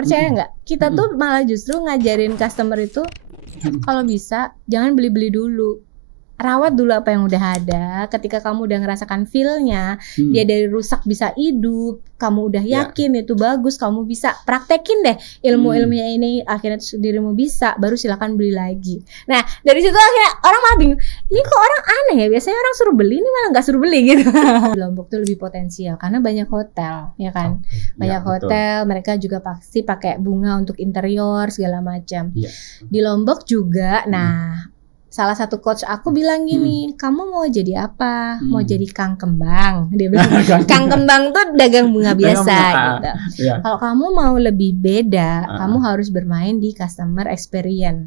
percaya nggak? Kita tuh malah justru ngajarin customer itu kalau bisa jangan beli-beli dulu. Rawat dulu apa yang udah ada. Ketika kamu udah ngerasakan feel-nya, dia dari rusak bisa hidup, kamu udah yakin itu bagus, kamu bisa praktekin deh ilmu-ilmunya ini, akhirnya dirimu bisa, baru silakan beli lagi. Nah, dari situ akhirnya orang malah bingung, ini kok orang aneh ya, biasanya orang suruh beli, ini malah nggak suruh beli gitu. Lombok tuh lebih potensial, karena banyak hotel, ya kan? Banyak hotel, mereka juga pasti pakai bunga untuk interior, segala macam. Di Lombok juga, nah salah satu coach aku bilang gini, kamu mau jadi apa? Mau jadi Kang Kembang? Dia bilang, Kang Kembang tuh dagang bunga biasa gitu. Kalau kamu mau lebih beda, kamu harus bermain di customer experience.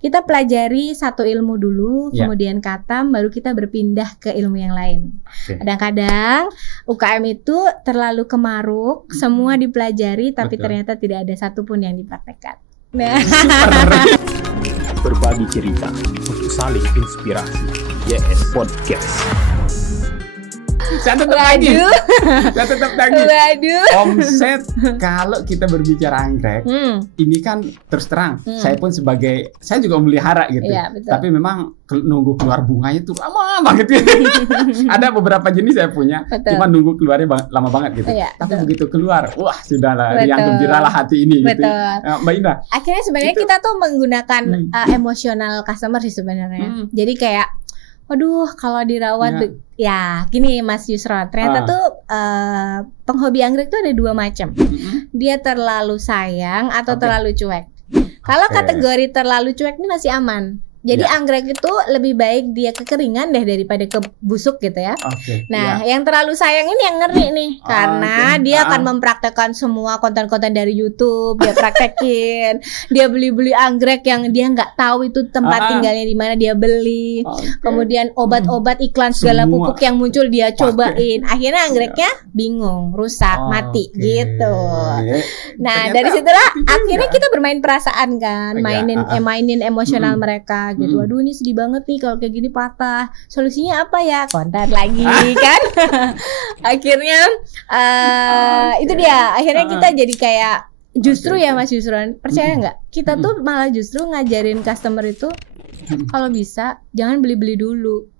Kita pelajari satu ilmu dulu, kemudian katam, baru kita berpindah ke ilmu yang lain. Kadang-kadang UKM itu terlalu kemaruk, semua dipelajari, tapi ternyata tidak ada satupun yang dipraktekkan. Nah. Berbagi cerita untuk saling inspirasi. YS Podcast. Saya tetap lagi. Omset kalau kita berbicara anggrek, ini kan terus terang. Saya pun saya juga memelihara gitu. Tapi memang nunggu keluar bunganya itu lama banget gitu. Ada beberapa jenis saya punya, cuma nunggu keluarnya lama banget gitu. Tapi begitu keluar, wah sudahlah, riang gembiralah hati ini gitu. Mbak Indah. Akhirnya sebenarnya kita tuh menggunakan emosional customer sih sebenarnya. Jadi kayak waduh, kalau dirawat ya gini Mas Yusron, ternyata tuh penghobi anggrek tuh ada dua macam. Dia terlalu sayang atau terlalu cuek. Kalau kategori terlalu cuek ini masih aman. Jadi anggrek itu lebih baik dia kekeringan deh daripada kebusuk gitu ya. Nah, yang terlalu sayang ini yang ngeri nih, karena dia akan mempraktekkan semua konten-konten dari YouTube, dia praktekin, dia beli-beli anggrek yang dia nggak tahu itu tempat tinggalnya di mana dia beli. Kemudian obat-obat iklan segala pupuk yang muncul dia cobain. Akhirnya anggreknya bingung, rusak, mati gitu. Nah, dari situlah akhirnya kita bermain perasaan kan, mainin emosional mereka. Gitu. Waduh ini sedih banget nih kalau kayak gini patah. Solusinya apa ya? Konten lagi kan. Akhirnya itu dia. Akhirnya kita jadi kayak justru ya Mas Yusron, percaya nggak? Kita tuh malah justru ngajarin customer itu kalau bisa jangan beli-beli dulu.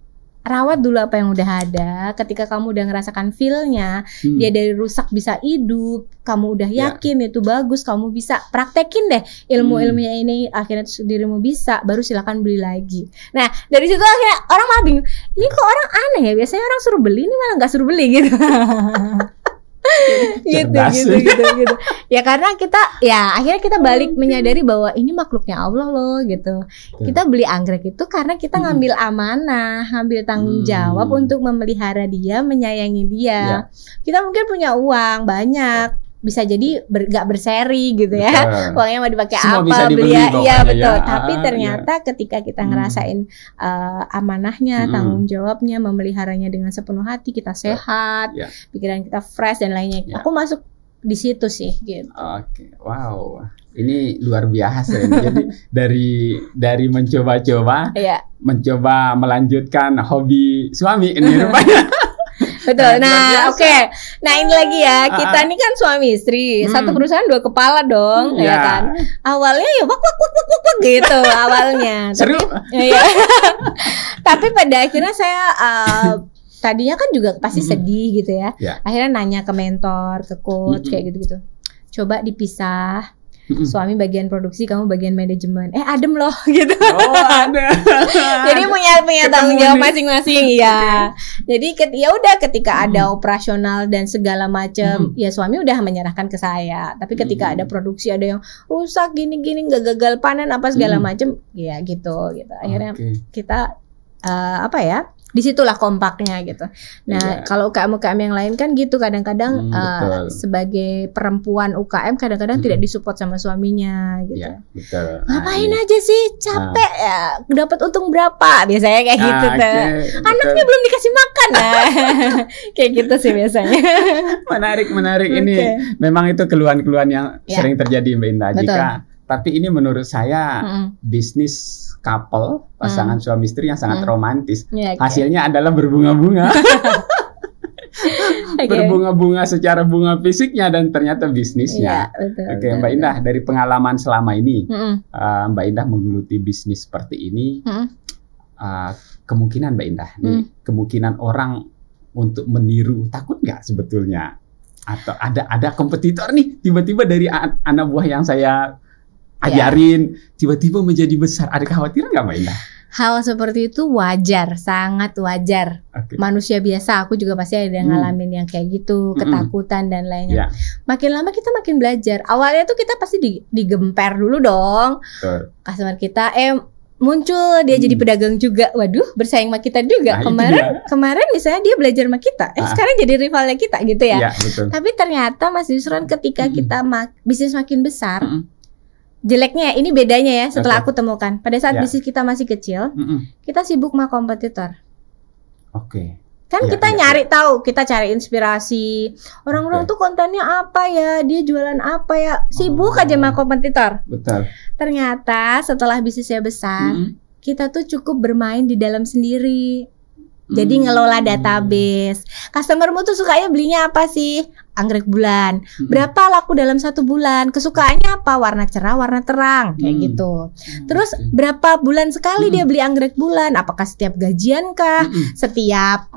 Rawat dulu apa yang udah ada. Ketika kamu udah ngerasakan feel-nya, dia dari rusak bisa hidup, kamu udah yakin itu bagus, kamu bisa praktekin deh ilmu-ilmunya ini, akhirnya dirimu bisa, baru silakan beli lagi. Nah, dari situ akhirnya orang malah bingung, ini kok orang aneh ya, biasanya orang suruh beli, ini malah nggak suruh beli gitu. gitu. Ya karena kita akhirnya kita balik menyadari bahwa ini makhluknya Allah loh gitu. Kita beli anggrek itu karena kita ngambil amanah, ngambil tanggung jawab untuk memelihara dia, menyayangi dia. Kita mungkin punya uang banyak, bisa jadi gak berseri gitu ya. Uangnya mau dipakai apa, beli betul. Tapi ternyata ketika kita ngerasain amanahnya, tanggung jawabnya, memeliharanya dengan sepenuh hati, kita sehat, pikiran kita fresh dan lainnya. Aku masuk di situ sih gitu. Wow. Ini luar biasa ini. Jadi dari mencoba-coba, mencoba melanjutkan hobi suami ini rupanya. Betul. Nah, Nah, ini lagi ya. Kita ini kan suami istri. Satu perusahaan dua kepala dong, ya kan. Awalnya ya wak gitu awalnya. Seru. Tapi pada akhirnya saya tadinya kan juga pasti sedih gitu ya. Akhirnya nanya ke mentor, ke coach kayak gitu-gitu. Coba dipisah. Suami bagian produksi, kamu bagian manajemen. Adem loh gitu. Ada. Jadi punya tanggung jawab masing-masing ya. Jadi ketika ada operasional dan segala macam, ya suami udah menyerahkan ke saya. Tapi ketika ada produksi, ada yang rusak gini-gini, nggak gagal panen apa segala macam, ya gitu. Akhirnya kita disitulah kompaknya gitu. Nah, kalau UKM yang lain kan gitu, kadang-kadang sebagai perempuan UKM kadang-kadang tidak disupport sama suaminya gitu. Ngapain aja sih, capek ya, dapat untung berapa, biasanya kayak gitu tuh. Anaknya belum dikasih makan, kayak gitu sih biasanya. Menarik ini. Memang itu keluhan-keluhan yang sering terjadi Mbak Indah. Tapi ini menurut saya bisnis couple, pasangan suami istri yang sangat romantis. Hasilnya adalah berbunga-bunga. Berbunga-bunga secara bunga fisiknya dan ternyata bisnisnya. Oke, Mbak Indah, dari pengalaman selama ini, Mbak Indah menggeluti bisnis seperti ini, kemungkinan Mbak Indah, kemungkinan orang untuk meniru, takut nggak sebetulnya? Atau ada kompetitor nih, tiba-tiba dari anak buah yang saya ajarin, tiba-tiba menjadi besar. Ada kekhawatiran nggak Mbak Indah? Hal seperti itu wajar, sangat wajar. Manusia biasa, aku juga pasti ada yang ngalamin yang kayak gitu, ketakutan dan lainnya. Makin lama kita makin belajar. Awalnya tuh kita pasti digemper dulu dong. Customer kita, muncul dia jadi pedagang juga. Waduh, bersaing sama kita juga. Kemarin misalnya dia belajar sama kita, sekarang jadi rivalnya kita gitu ya. Tapi ternyata Mas Yusron, ketika kita bisnis makin besar, jeleknya ini bedanya ya setelah aku temukan. Pada saat bisnis kita masih kecil, kita sibuk sama kompetitor. Kan kita nyari tahu, kita cari inspirasi. Orang-orang tuh kontennya apa ya, dia jualan apa ya, sibuk aja sama kompetitor. Ternyata setelah bisnisnya besar, kita tuh cukup bermain di dalam sendiri. Jadi ngelola database. Customermu tuh sukanya belinya apa sih? Anggrek bulan. Berapa laku dalam 1 bulan? Kesukaannya apa? Warna cerah, warna terang, kayak gitu. Terus berapa bulan sekali dia beli anggrek bulan? Apakah setiap gajian kah? Setiap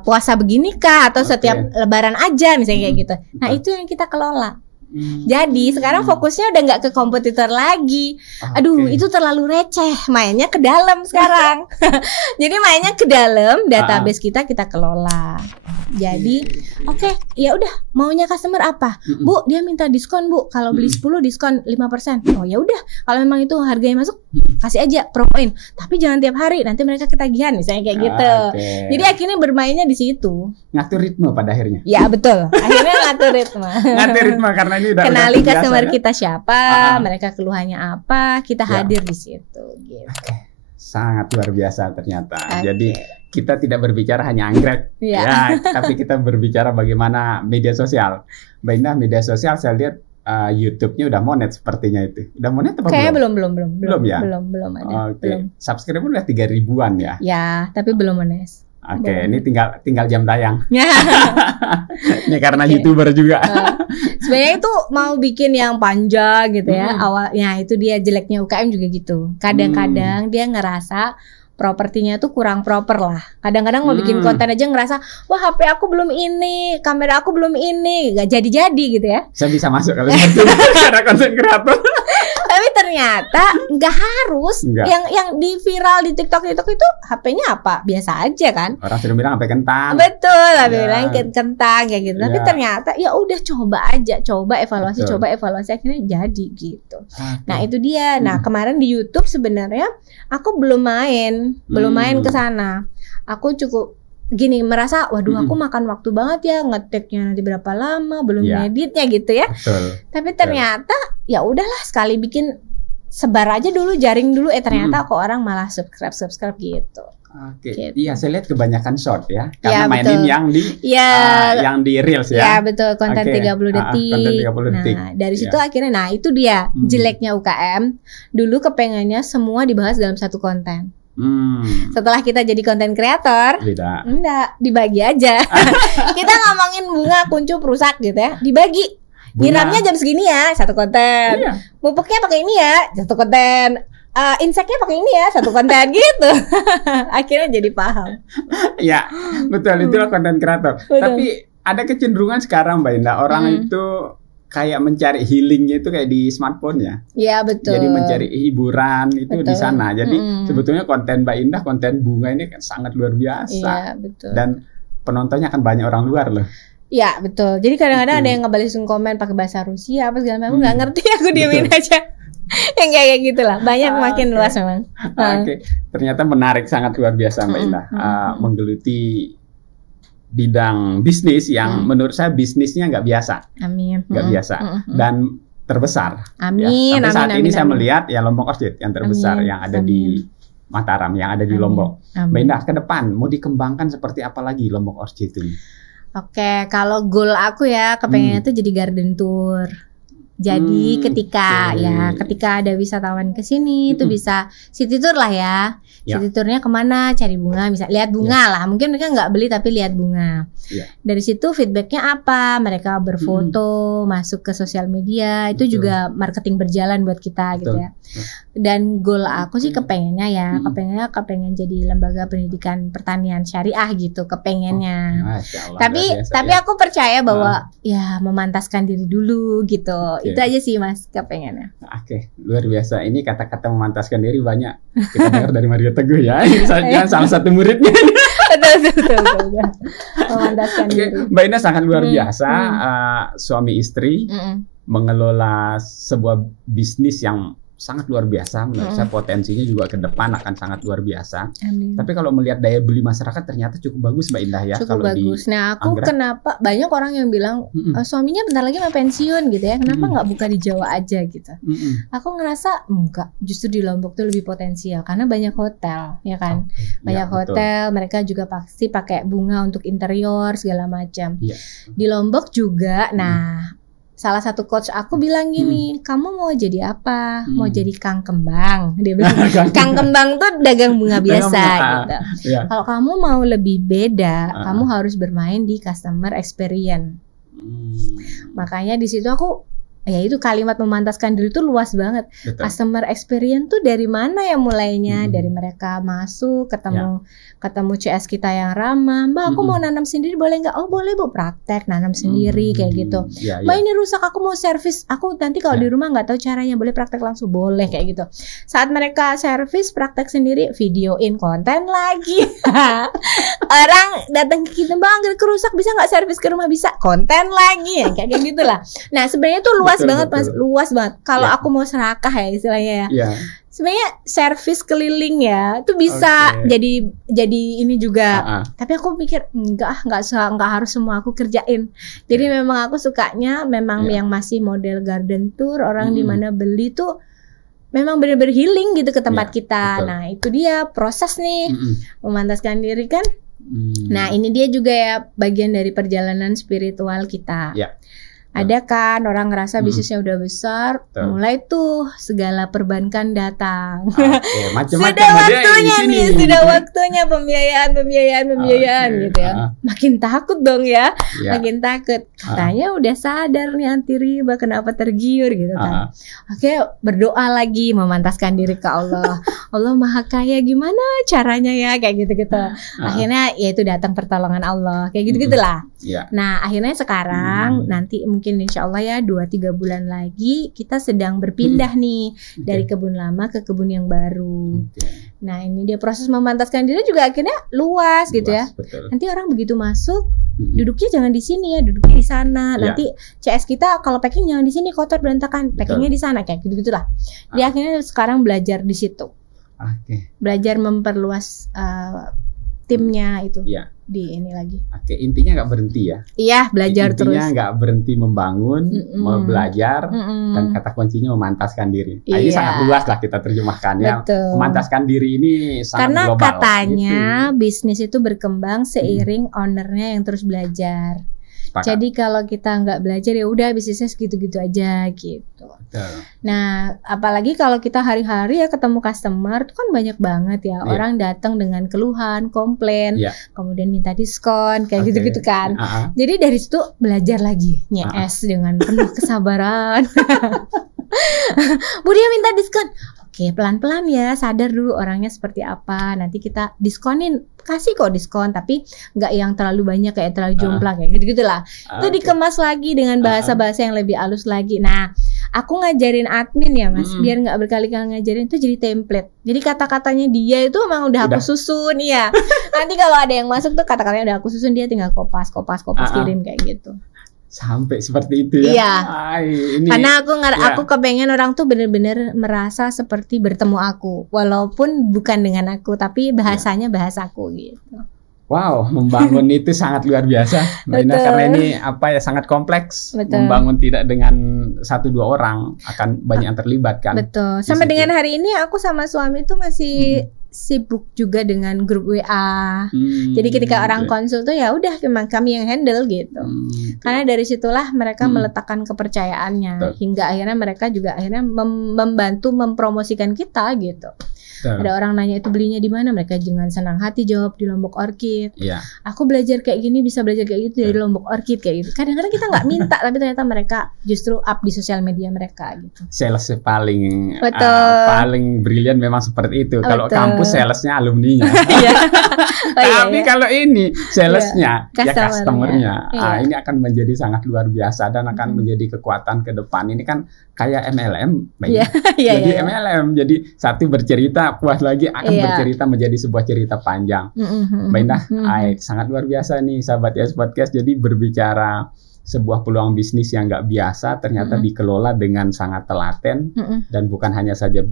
puasa begini kah? Atau setiap lebaran aja misalnya kayak gitu. Nah, itu yang kita kelola. Jadi sekarang fokusnya udah nggak ke kompetitor lagi. Aduh, itu terlalu receh. Mainnya ke dalam sekarang. Jadi mainnya ke dalam database kita kelola. Jadi ya udah, maunya customer apa? Bu, dia minta diskon, Bu. Kalau beli 10 diskon 5%. Oh ya udah, kalau memang itu harganya masuk, kasih aja, promoin. Tapi jangan tiap hari, nanti mereka ketagihan misalnya kayak gitu. Jadi akhirnya bermainnya di situ. Ngatur ritme pada akhirnya. Ya betul. Akhirnya ngatur ritme. Ngatur ritme karena ini kenali customer kita siapa, mereka keluhannya apa, kita hadir di situ gitu. Sangat luar biasa ternyata. Jadi kita tidak berbicara hanya anggrek, tapi kita berbicara bagaimana media sosial. Mbak Indah, media sosial saya lihat YouTube-nya udah monet sepertinya itu. Udah monet apa kayaknya belum? Belum ya? Belum ada. Subscriber udah 3 ribuan ya? Ya, tapi belum monet. Ini tinggal jam tayang. Ini karena YouTuber juga. Sebenarnya itu mau bikin yang panjang gitu ya. Awalnya itu dia jeleknya UKM juga gitu. Kadang-kadang dia ngerasa propertinya tuh kurang proper lah. Kadang-kadang mau bikin konten aja ngerasa, wah HP aku belum ini, kamera aku belum ini, gak jadi-jadi gitu ya. Saya bisa masuk kalau seperti itu karena konten kreator. Tapi ternyata nggak harus. Yang di viral di TikTok itu HP-nya apa? Biasa aja kan. Orang sudah bilang HP kentang. Betul, bilang kentang kayak gitu. Tapi ternyata ya udah coba aja, coba evaluasi akhirnya jadi gitu. Nah, itu dia. Nah, kemarin di YouTube sebenarnya aku belum main ke sana. Aku cukup gini merasa, waduh aku makan waktu banget ya, ngeteknya nanti berapa lama, belum ngeditnya gitu ya. Tapi ternyata ya udahlah, sekali bikin sebar aja dulu, jaring dulu, ternyata kok orang malah subscribe gitu. Iya, saya lihat kebanyakan short ya, karena mainin yang di reels ya. Iya betul, konten 30 detik. Konten 30 detik. Nah, dari situ akhirnya, itu dia jeleknya UKM. Dulu kepengennya semua dibahas dalam satu konten. Setelah kita jadi konten kreator, enggak, dibagi aja. Kita ngomongin bunga kuncup rusak gitu ya, dibagi. Nyiramnya jam segini ya, satu konten. Pupuknya pakai ini ya, satu konten. Inseknya pakai ini ya, satu konten gitu. Akhirnya jadi paham. Ya, betul, itulah konten kreator. Tapi ada kecenderungan sekarang Mbak Indah, orang itu kayak mencari healingnya itu kayak di smartphone ya. Iya betul. Jadi mencari hiburan itu di sana. Jadi sebetulnya konten Mbak Indah, konten bunga ini kan sangat luar biasa. Iya betul. Dan penontonnya akan banyak orang luar loh. Iya betul. Jadi kadang-kadang ada yang ngebalesin komen pakai bahasa Rusia apa segala macam. Aku nggak ngerti, aku diemin aja. Yang kayak gitulah. Banyak makin luas memang. Ternyata menarik, sangat luar biasa Mbak Indah. Menggeluti bidang bisnis yang menurut saya bisnisnya nggak biasa. Nggak biasa. Dan terbesar. Amin. Sampai saat ini saya melihat ya Lombok Orchid yang terbesar yang ada di Mataram, yang ada di Lombok. Mbak Indah, ke depan mau dikembangkan seperti apa lagi Lombok Orchid ini? Oke, kalau goal aku ya kepengennya tuh jadi garden tour. Jadi ketika ada wisatawan ke sini itu bisa city tour lah ya. City tournya kemana? Cari bunga, bisa lihat bunga lah. Mungkin mereka nggak beli tapi lihat bunga. Dari situ feedbacknya apa? Mereka berfoto, masuk ke sosial media. Itu juga marketing berjalan buat kita gitu ya. Dan goal aku sih kepengen jadi lembaga pendidikan pertanian syariah gitu, kepengennya. Tapi aku percaya bahwa ya memantaskan diri dulu gitu. Itu aja sih Mas kepengennya. Oke, luar biasa. Ini kata-kata memantaskan diri banyak kita dengar dari Mario Teguh ya. Ini saja salah satu muridnya. Betul. Memantaskan diri. Mbak Ina sangat luar biasa. Suami istri mengelola sebuah bisnis yang sangat luar biasa. Menurut saya potensinya juga ke depan akan sangat luar biasa. Amin. Tapi kalau melihat daya beli masyarakat ternyata cukup bagus Mbak Indah ya. Cukup bagus. Nah aku kenapa banyak orang yang bilang suaminya bentar lagi mau pensiun gitu ya. Kenapa nggak buka di Jawa aja gitu? Aku ngerasa enggak. Justru di Lombok tuh lebih potensial karena banyak hotel ya kan. Banyak hotel. Mereka juga pasti pakai bunga untuk interior segala macam. Di Lombok juga. Nah salah satu coach aku bilang gini, kamu mau jadi apa? Mau jadi Kang Kembang? Dia bilang, Kang Kembang tuh dagang bunga biasa gitu. Kalau kamu mau lebih beda, kamu harus bermain di customer experience. Makanya di situ aku, ya itu kalimat memantaskan diri itu luas banget. Customer experience tuh dari mana ya mulainya? Dari mereka masuk, ketemu CS kita yang ramah. Mbak aku mau nanam sendiri boleh nggak? Oh boleh Bu, praktek nanam sendiri kayak gitu. Mbak ini rusak aku mau servis. Aku nanti kalau di rumah nggak tahu caranya, boleh praktek langsung, boleh kayak gitu. Saat mereka servis praktek sendiri, videoin konten lagi. Orang datang ke kita, Mbak anggrek kerusak bisa nggak servis ke rumah? Bisa, konten lagi ya kayak gitulah. Nah sebenarnya tuh luas banget Mas, luas banget. Kalau aku mau serakah ya istilahnya ya. Sebenarnya servis keliling ya, itu bisa jadi ini juga. Tapi aku pikir nggak harus semua aku kerjain. Jadi memang aku sukanya memang yang masih model garden tour, orang di mana beli tuh memang benar-benar healing gitu ke tempat kita. Betul. Nah itu dia proses nih memantaskan diri kan. Nah ini dia juga ya bagian dari perjalanan spiritual kita. Ada kan orang ngerasa bisnisnya udah besar, mulai tuh segala perbankan datang. Sudah waktunya nih, sudah waktunya pembiayaan gitu ya. Makin takut dong ya, makin takut. Katanya udah sadar nih anti riba, kenapa tergiur gitu kan. Berdoa lagi, memantaskan diri ke Allah. Allah Maha Kaya, gimana caranya ya kayak gitu-gitu. Akhirnya ya itu datang pertolongan Allah, kayak gitu-gitulah. Nah akhirnya sekarang nanti mungkin insya Allah ya 2-3 bulan lagi kita sedang berpindah nih dari kebun lama ke kebun yang baru. Nah ini dia proses memantaskan diri juga akhirnya luas gitu ya. Nanti orang begitu masuk duduknya jangan di sini ya, duduknya di sana. Nanti CS kita kalau packing jangan di sini kotor berantakan, packingnya di sana kayak gitu-gitulah. Dia akhirnya sekarang belajar di situ. Belajar memperluas timnya itu. Di ini lagi. Intinya nggak berhenti ya. Iya, belajar terus. Intinya nggak berhenti membangun, mau belajar, dan kata kuncinya memantaskan diri. Ini sangat luas lah kita terjemahkan ya. Memantaskan diri ini sangat karena global. Karena katanya bisnis itu berkembang seiring ownernya yang terus belajar. Jadi kalau kita nggak belajar ya udah bisnisnya segitu-gitu aja gitu. Nah, apalagi kalau kita hari-hari ya ketemu customer itu kan banyak banget ya. Orang datang dengan keluhan, komplain, kemudian minta diskon kayak gitu-gitu kan. Jadi dari situ belajar lagi nyes dengan penuh kesabaran. Bu dia minta diskon. Oke, pelan-pelan ya, sadar dulu orangnya seperti apa. Nanti kita diskonin, kasih kok diskon, tapi nggak yang terlalu banyak kayak terlalu jomplang kayak gitu-gitulah. Itu dikemas lagi dengan bahasa-bahasa yang lebih halus lagi. Nah, aku ngajarin admin ya Mas, biar nggak berkali-kali ngajarin itu jadi template. Jadi kata-katanya dia itu memang udah aku susun ya. Nanti kalau ada yang masuk tuh kata-katanya udah aku susun, dia tinggal kopas kirim kayak gitu. Sampai seperti itu ya. Iya. Karena aku kepengen orang tuh benar-benar merasa seperti bertemu aku, walaupun bukan dengan aku, tapi bahasanya bahasaku gitu. Wow, membangun itu sangat luar biasa, Mbak Ina, karena ini sangat kompleks. Membangun tidak dengan 1-2 orang, akan banyak yang terlibat kan. Betul. Sampai dengan hari ini aku sama suami tuh masih sibuk juga dengan grup WA. Jadi ketika orang konsul tuh ya udah memang kami yang handle gitu. Karena dari situlah mereka meletakkan kepercayaannya hingga akhirnya mereka juga akhirnya membantu mempromosikan kita gitu. Ada orang nanya itu belinya di mana, mereka dengan senang hati jawab di Lombok Orchid. Aku belajar kayak gini, bisa belajar kayak gitu dari Lombok Orchid kayak gitu. Kadang-kadang kita nggak minta tapi ternyata mereka justru up di sosial media mereka gitu. Sales paling brilian memang seperti itu. Kalau kampus salesnya alumninya. Tapi kalau ini salesnya ya customernya. Ini akan menjadi sangat luar biasa dan akan menjadi kekuatan ke depan. Ini kan kayak MLM, jadi MLM, jadi satu bercerita, puas lagi akan bercerita menjadi sebuah cerita panjang. Mbak Indah, sangat luar biasa nih sahabat YS Podcast. Jadi berbicara sebuah peluang bisnis yang nggak biasa, ternyata dikelola dengan sangat telaten dan bukan hanya saja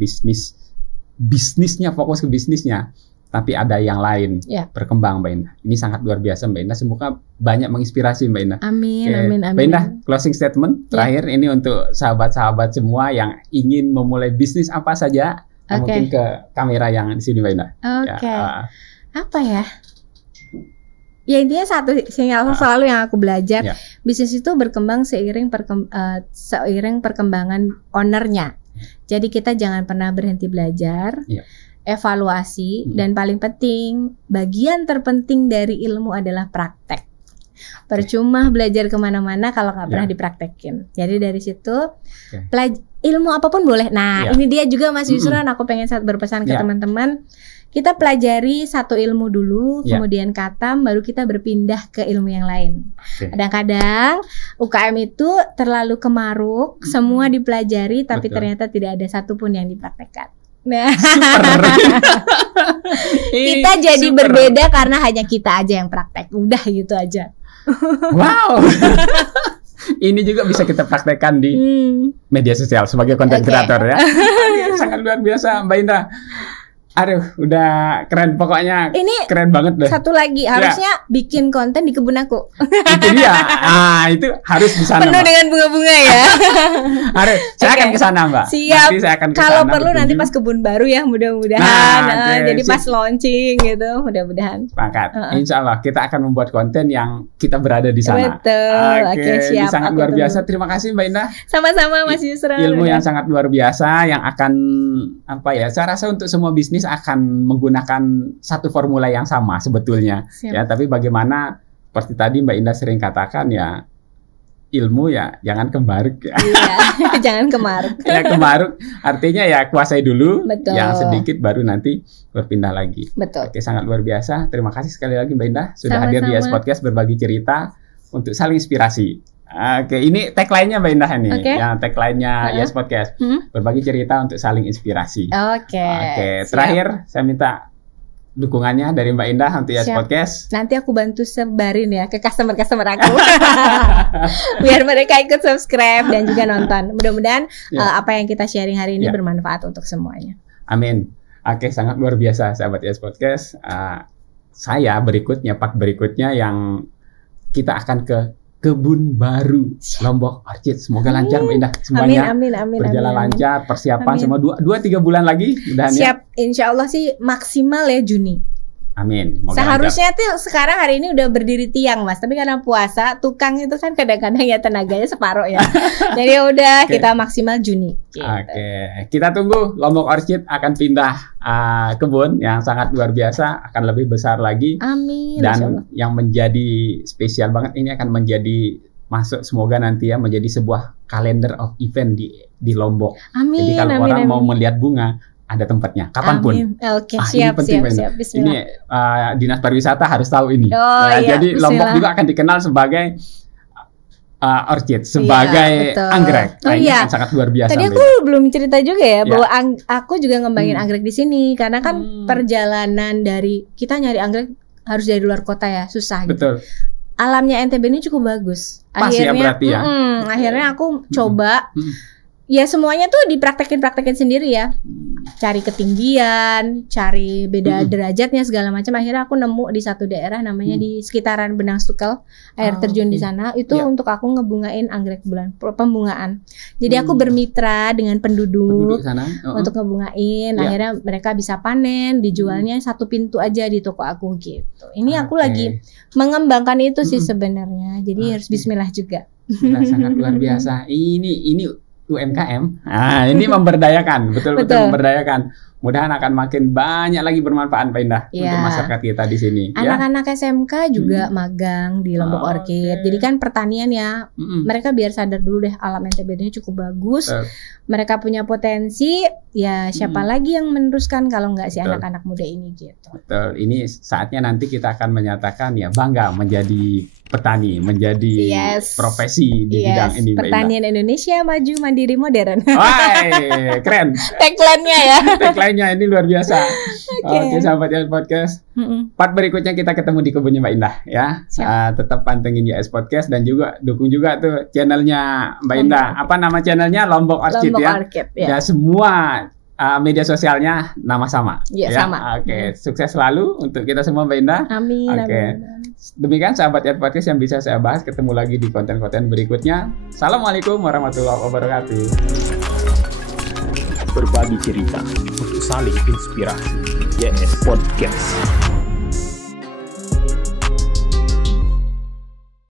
bisnisnya fokus ke bisnisnya. Tapi ada yang lain berkembang Mbak Indah. Ini sangat luar biasa Mbak Indah. Semoga banyak menginspirasi Mbak Indah. Amin. Mbak Indah, closing statement terakhir ini untuk sahabat-sahabat semua yang ingin memulai bisnis apa saja. Mungkin ke kamera yang di sini Mbak Indah. Apa ya? Ya intinya satu sinyal selalu yang aku belajar, bisnis itu berkembang seiring perkembangan ownernya. Jadi kita jangan pernah berhenti belajar. Evaluasi, dan paling penting, bagian terpenting dari ilmu adalah praktek. Percuma belajar kemana-mana kalau nggak pernah dipraktekin. Jadi dari situ ilmu apapun boleh. Nah ini dia juga Mas Yusron, aku pengen berpesan ke teman-teman, kita pelajari satu ilmu dulu, kemudian khatam, baru kita berpindah ke ilmu yang lain. Kadang-kadang UKM itu terlalu kemaruk, semua dipelajari tapi ternyata tidak ada satupun yang dipraktekkan. Nah, kita jadi berbeda karena hanya kita aja yang praktek. Udah gitu aja. Wow. Ini juga bisa kita praktekkan di media sosial sebagai konten kreator ya. Sangat luar biasa Mbak Indah. Aduh, udah keren pokoknya. Ini keren banget deh. Satu lagi, harusnya bikin konten di kebun aku. Itu dia. Itu harus di sana. Penuh dengan bunga-bunga ya. Aduh, saya akan ke sana, Mbak. Siap. Nanti saya akan ke sana. Kalau perlu nanti pas kebun baru ya, mudah-mudahan. Jadi pas launching gitu, mudah-mudahan. Sepakat. Insya Allah kita akan membuat konten yang kita berada di sana. Betul. Oke, siap. Sangat luar biasa. Terima kasih Mbak Indah. Sama-sama Mas Yusron. Ilmu yang sangat luar biasa yang akan saya rasa untuk semua bisnis akan menggunakan satu formula yang sama sebetulnya. Ya, tapi bagaimana seperti tadi Mbak Indah sering katakan ya, ilmu ya jangan kemaruk ya. Jangan kemaruk. Ya kemaruk artinya ya kuasai dulu. Yang sedikit baru nanti berpindah lagi. Oke, sangat luar biasa. Terima kasih sekali lagi Mbak Indah sudah hadir di YS Podcast berbagi cerita untuk saling inspirasi. Oke, ini tagline-nya Mbak Indah ini. Ya, tagline-nya YS Podcast. Berbagi cerita untuk saling inspirasi. Oke. Terakhir saya minta dukungannya dari Mbak Indah untuk YS Podcast. Nanti aku bantu sebarin ya ke customer-customer aku. Biar mereka ikut subscribe dan juga nonton. Mudah-mudahan apa yang kita sharing hari ini bermanfaat untuk semuanya. Amin. Oke, sangat luar biasa sahabat YS Podcast. Saya part berikutnya yang kita akan ke Kebun Baru Lombok Orchid. Semoga lancar Mbak Indah semuanya. Amin. Berjalan lancar, persiapan semua 2-3 bulan lagi mudah-mudahan. Siap, insya Allah sih maksimal ya Juni. Amin. Seharusnya tuh sekarang hari ini udah berdiri tiang Mas, tapi karena puasa tukang itu kan kadang-kadang ya tenaganya separuh ya. Jadi udah kita maksimal Juni. Gitu. Kita tunggu Lombok Orchid akan pindah kebun yang sangat luar biasa, akan lebih besar lagi. Amin. Dan yang menjadi spesial banget ini akan menjadi semoga nanti ya menjadi sebuah kalender of event di Lombok. Amin. Jadi kalau orang mau melihat bunga ada tempatnya kapanpun. Oke, siap. Bismillah. Ini dinas pariwisata harus tahu ini. Jadi Lombok juga akan dikenal sebagai orchid, sebagai anggrek. Ini kan sangat luar biasa. Tadi aku belum cerita juga ya bahwa aku juga ngembangin anggrek di sini karena kan perjalanan dari kita nyari anggrek harus dari luar kota ya, susah. Betul. Gitu. Alamnya NTB ini cukup bagus. Akhirnya akhirnya aku coba. Ya semuanya tuh dipraktekin sendiri ya. cari ketinggian, cari beda derajatnya segala macam. Akhirnya aku nemu di satu daerah namanya di sekitaran Benang Stukel, air terjun di sana itu untuk aku ngebungain anggrek bulan pembungaan. Jadi aku bermitra dengan penduduk sana. Untuk ngebungain. Akhirnya mereka bisa panen, dijualnya satu pintu aja di toko aku gitu. Ini aku lagi mengembangkan itu sih sebenarnya. Jadi harus bismillah juga. Sangat luar biasa. Ini UMKM. Nah, ini memberdayakan, betul-betul memberdayakan. Mudah-mudahan akan makin banyak lagi bermanfaat Mbak Indah untuk masyarakat kita di sini. Anak-anak SMK juga magang di Lombok Orchid. Jadi kan pertanian ya, mereka biar sadar dulu deh alam NTB-nya cukup bagus. Mereka punya potensi, ya siapa lagi yang meneruskan kalau nggak si anak-anak muda ini gitu. Betul. Ini saatnya nanti kita akan menyatakan ya bangga menjadi petani, menjadi profesi di bidang ini. Pertanian Indonesia maju, mandiri, modern. Wah, keren. Tagline-nya ya. Tagline-nya ini luar biasa. Oke, sahabat YS Podcast. Part berikutnya kita ketemu di kebunnya Mbak Indah ya. Tetap pantengin YS Podcast dan juga dukung juga tuh channelnya Mbak Indah. Apa nama channelnya? Lombok Orchid ya. Dan semua media sosialnya nama sama. Ya, sama. Oke, sukses selalu untuk kita semua Mbak Indah. Amin. Oke. Demikian sahabat YS Podcast yang bisa saya bahas. Ketemu lagi di konten-konten berikutnya. Assalamualaikum warahmatullahi wabarakatuh. Berbagi cerita untuk saling inspirasi. YS Podcast.